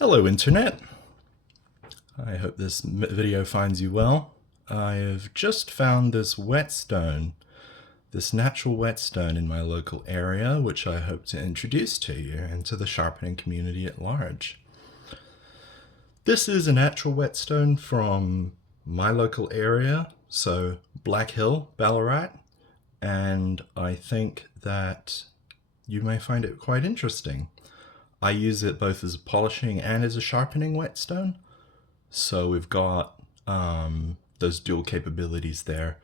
Hello Internet, I hope this video finds you well. I have just found this whetstone, this natural whetstone in my local area, which I hope to introduce to you and to the sharpening community at large. This is a natural whetstone from my local area, so Black Hill, Ballarat, and I think that you may find it quite interesting. I use it both as a polishing and as a sharpening whetstone. So we've got those dual capabilities there.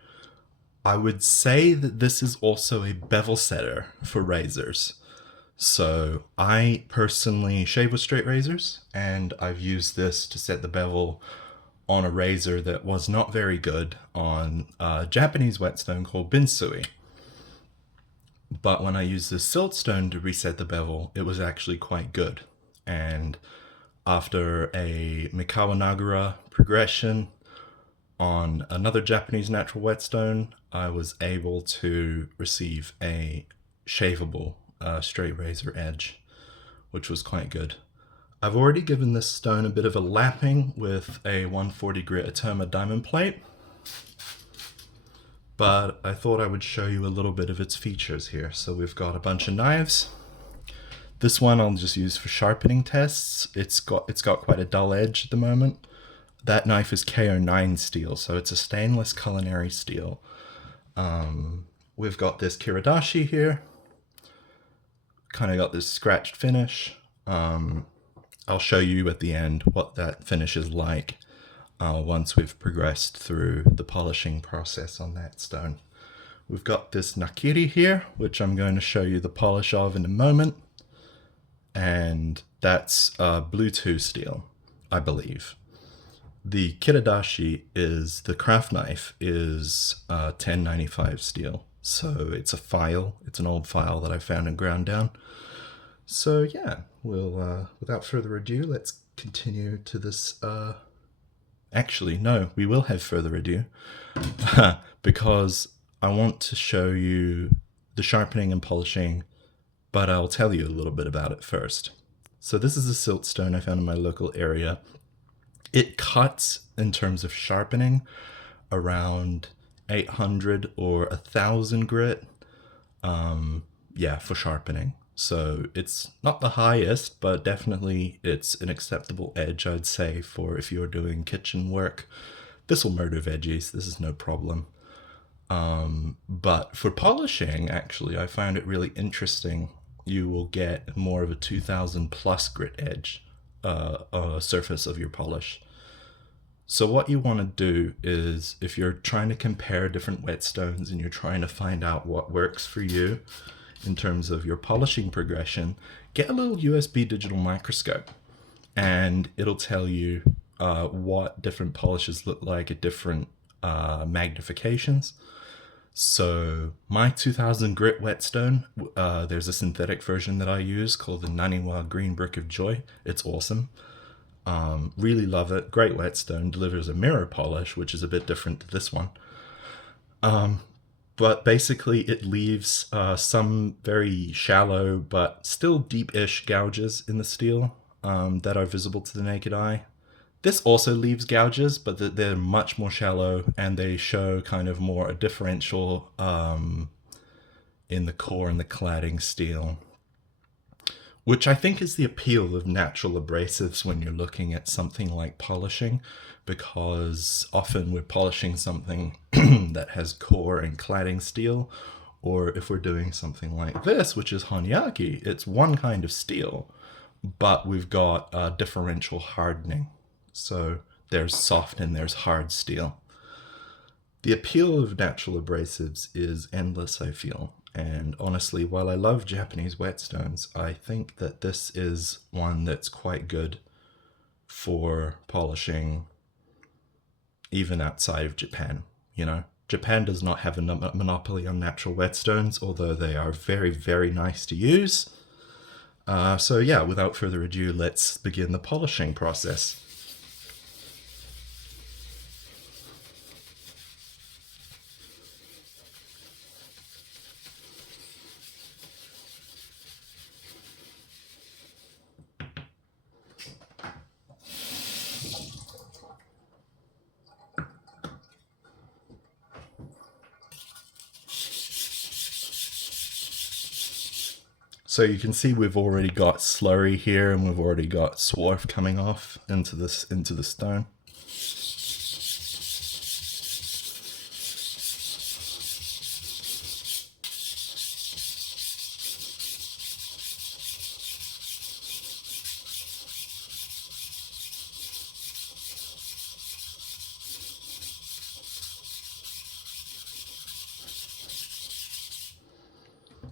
I would say that this is also a bevel setter for razors. So I personally shave with straight razors, and I've used this to set the bevel on a razor that was not very good on a Japanese whetstone called Binsui. But when I used this siltstone to reset the bevel, it was actually quite good. And after a Mikawa Nagara progression on another Japanese natural whetstone, I was able to receive a shaveable straight razor edge, which was quite good. I've already given this stone a bit of a lapping with a 140 grit Atoma diamond plate, but I thought I would show you a little bit of its features here. So we've got a bunch of knives. This one I'll just use for sharpening tests. It's got quite a dull edge at the moment. That knife is KO9 steel, so it's a stainless culinary steel. We've got this kiradashi here. Kind of got this scratched finish. I'll show you at the end what that finish is like once we've progressed through the polishing process on that stone. We've got this nakiri here, which I'm going to show you the polish of in a moment. And that's Bluetooth steel, I believe. The kiradashi is, the craft knife is 1095 steel. So it's a file, it's an old file that I found and ground down. So yeah, we'll, without further ado, let's continue to this, actually, no, we will have further ado, because I want to show you the sharpening and polishing, but I'll tell you a little bit about it first. So this is a siltstone I found in my local area. It cuts, in terms of sharpening, around 800 or 1000 grit, yeah, for sharpening. So it's not the highest, but definitely it's an acceptable edge, I'd say, for if you're doing kitchen work. This will murder veggies, this is no problem. But for polishing, actually, I found it really interesting. You will get more of a 2000 plus grit edge surface of your polish. So what you want to do is, if you're trying to compare different whetstones and you're trying to find out what works for you in terms of your polishing progression, get a little USB digital microscope, and it'll tell you what different polishes look like at different magnifications. So my 2000 grit whetstone, there's a synthetic version that I use called the Naniwa Green Brick of Joy. It's awesome. Really love it. Great whetstone. Delivers a mirror polish, which is a bit different to this one. But basically it leaves some very shallow but still deep-ish gouges in the steel that are visible to the naked eye. This also leaves gouges, but they're much more shallow, and they show kind of more a differential in the core and the cladding steel, which I think is the appeal of natural abrasives when you're looking at something like polishing, because often we're polishing something that has core and cladding steel, or if we're doing something like this, which is Honyaki, it's one kind of steel, but we've got differential hardening. So there's soft and there's hard steel. The appeal of natural abrasives is endless, I feel. And honestly, while I love Japanese whetstones, I think that this is one that's quite good for polishing even outside of Japan, you know? Japan does not have a monopoly on natural whetstones, although they are very, very nice to use. So yeah, without further ado, let's begin the polishing process. So you can see we've already got slurry here, and we've already got swarf coming off into the stone.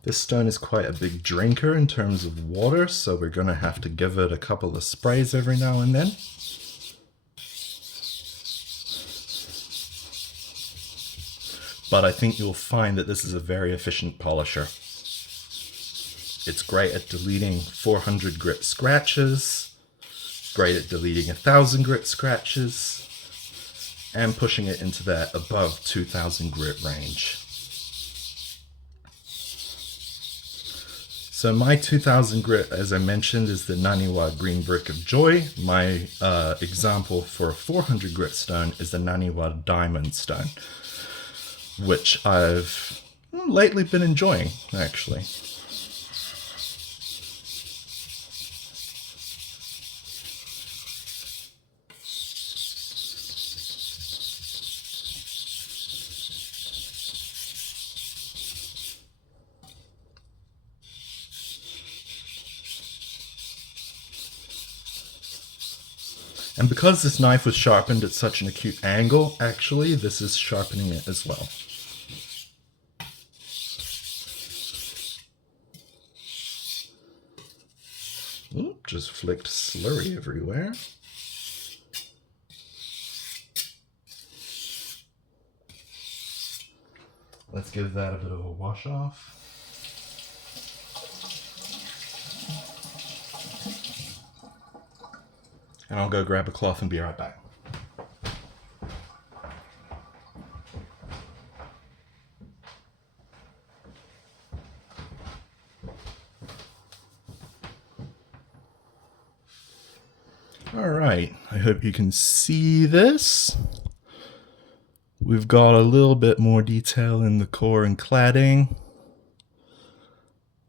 This stone is quite a big drinker in terms of water, so we're going to have to give it a couple of sprays every now and then. But I think you'll find that this is a very efficient polisher. It's great at deleting 400 grit scratches, great at deleting 1000 grit scratches, and pushing it into that above 2000 grit range. So my 2000 grit, as I mentioned, is the Naniwa Green Brick of Joy. My example for a 400 grit stone is the Naniwa Diamond Stone, which I've lately been enjoying, actually. And because this knife was sharpened at such an acute angle, actually, this is sharpening it as well. Oop, just flicked slurry everywhere. Let's give that a bit of a wash off. And I'll go grab a cloth and be right back. All right, I hope you can see this. We've got a little bit more detail in the core and cladding.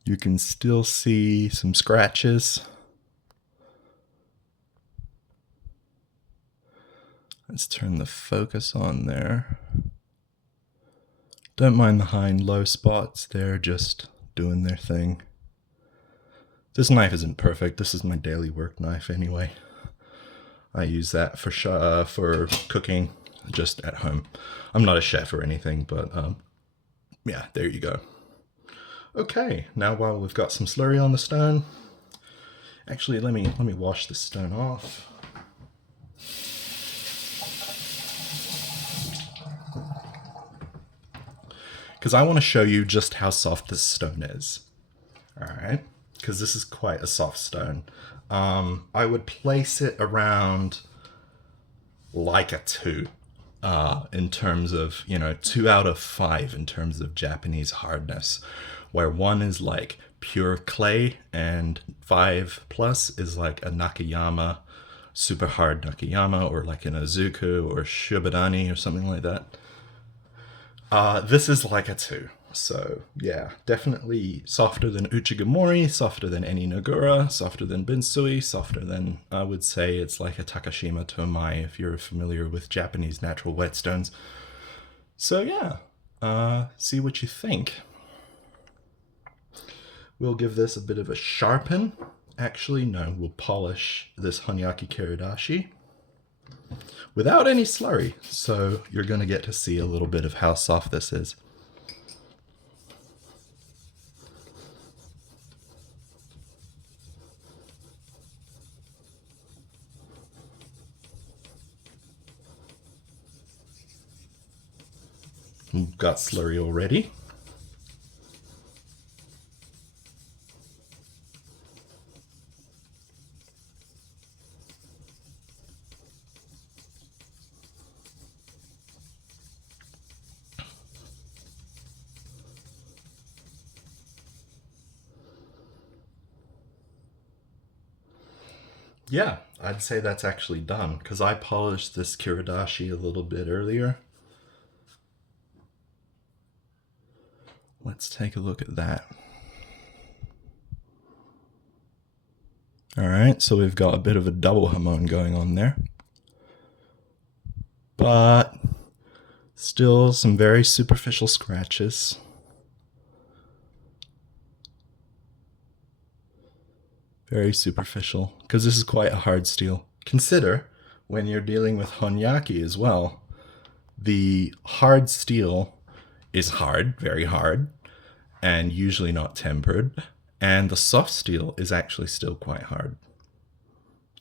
You can still see some scratches. Let's turn the focus on there. Don't mind the high and low spots, they're just doing their thing. This knife isn't perfect, this is my daily work knife anyway. I use that for cooking just at home. I'm not a chef or anything, but yeah, there you go. Okay, now while we've got some slurry on the stone, actually let me wash this stone off. Because I want to show you just how soft this stone is. All right, because this is quite a soft stone. I would place it around like a 2 in terms of, 2 out of 5 in terms of Japanese hardness, where 1 is like pure clay and 5+ is like a Nakayama, super hard Nakayama, or like an Azuku or Shibadani or something like that. This is like a 2. So yeah, definitely softer than Uchigamori, softer than Eni Nagura, softer than Binsui, softer than, I would say it's like a Takashima Tomai if you're familiar with Japanese natural whetstones. So yeah, see what you think. We'll give this a bit of a sharpen. Actually, no, we'll polish this Honyaki Kiridashi without any slurry. So you're going to get to see a little bit of how soft this is. We've got slurry already. Yeah, I'd say that's actually done because I polished this Kiridashi a little bit earlier. Let's take a look at that. All right, so we've got a bit of a double hamon going on there. But still some very superficial scratches. Very superficial, because this is quite a hard steel. Consider, when you're dealing with honyaki as well, the hard steel is hard, very hard, and usually not tempered, and the soft steel is actually still quite hard.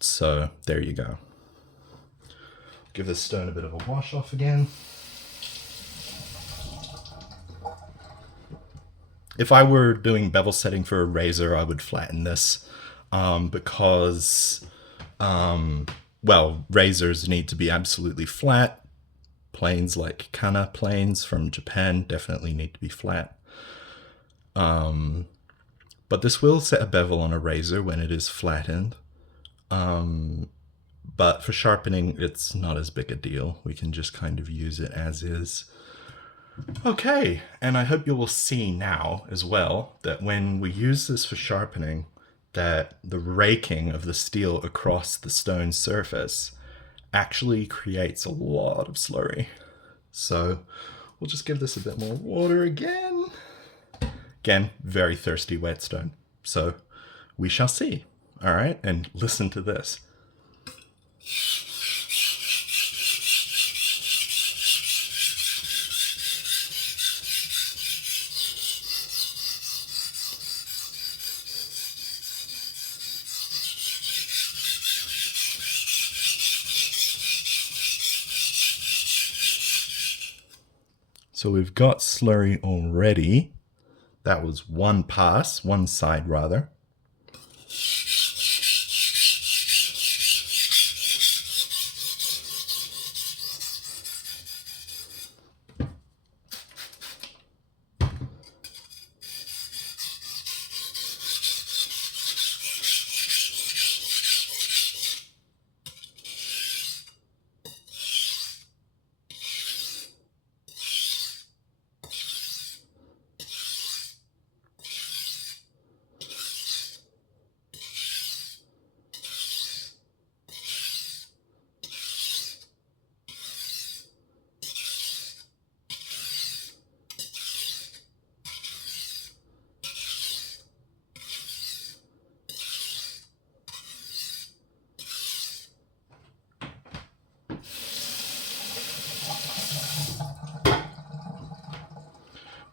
So there you go. Give this stone a bit of a wash off again. If I were doing bevel setting for a razor, I would flatten this because, well, razors need to be absolutely flat. Planes like Kana planes from Japan definitely need to be flat. But this will set a bevel on a razor when it is flattened. But for sharpening, it's not as big a deal. We can just kind of use it as is. Okay, and I hope you will see now as well that when we use this for sharpening, that the raking of the steel across the stone surface actually creates a lot of slurry. So we'll just give this a bit more water again. Again, very thirsty whetstone. So we shall see. All right, and listen to this. So we've got slurry already. That was one pass, one side rather.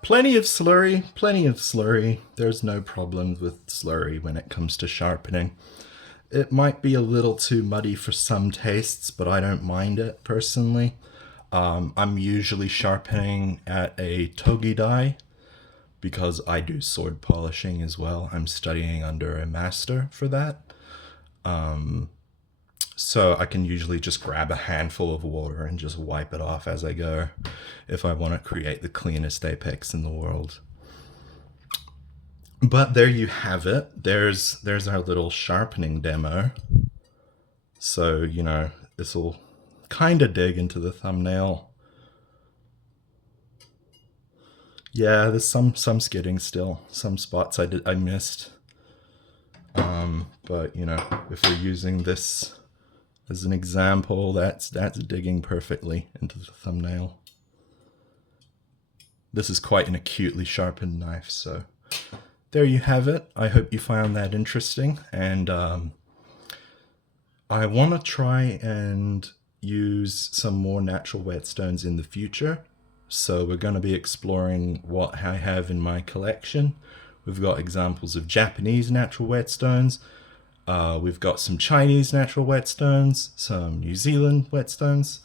Plenty of slurry, plenty of slurry. There's no problems with slurry when it comes to sharpening. It might be a little too muddy for some tastes, but I don't mind it personally. I'm usually sharpening at a togi die because I do sword polishing as well. I'm studying under a master for that. So I can usually just grab a handful of water and just wipe it off as I go if I want to create the cleanest apex in the world. But there you have it. There's our little sharpening demo. So, you know, this will kind of dig into the thumbnail. Yeah, there's some skidding still. Some spots I missed. But, you know, if we're using this as an example, that's digging perfectly into the thumbnail. This is quite an acutely sharpened knife, so there you have it. I hope you found that interesting, and I want to try and use some more natural whetstones in the future. So we're going to be exploring what I have in my collection. We've got examples of Japanese natural whetstones. We've got some Chinese natural whetstones, some New Zealand whetstones,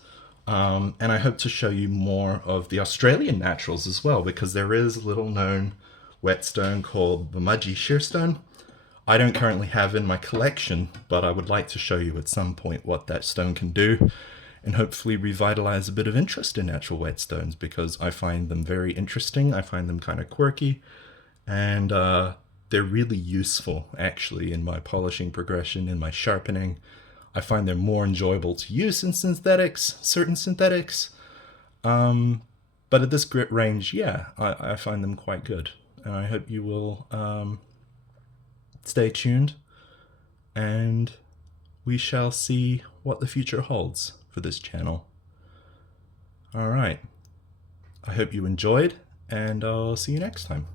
and I hope to show you more of the Australian naturals as well, because there is a little known whetstone called the Mudgee shearstone. I don't currently have in my collection, but I would like to show you at some point what that stone can do, and hopefully revitalize a bit of interest in natural whetstones, because I find them very interesting. I find them kind of quirky, and they're really useful actually in my polishing progression, in my sharpening. I find they're more enjoyable to use in synthetics, certain synthetics. But at this grit range, yeah, I find them quite good. And I hope you will stay tuned. and we shall see what the future holds for this channel. All right. I hope you enjoyed, and I'll see you next time.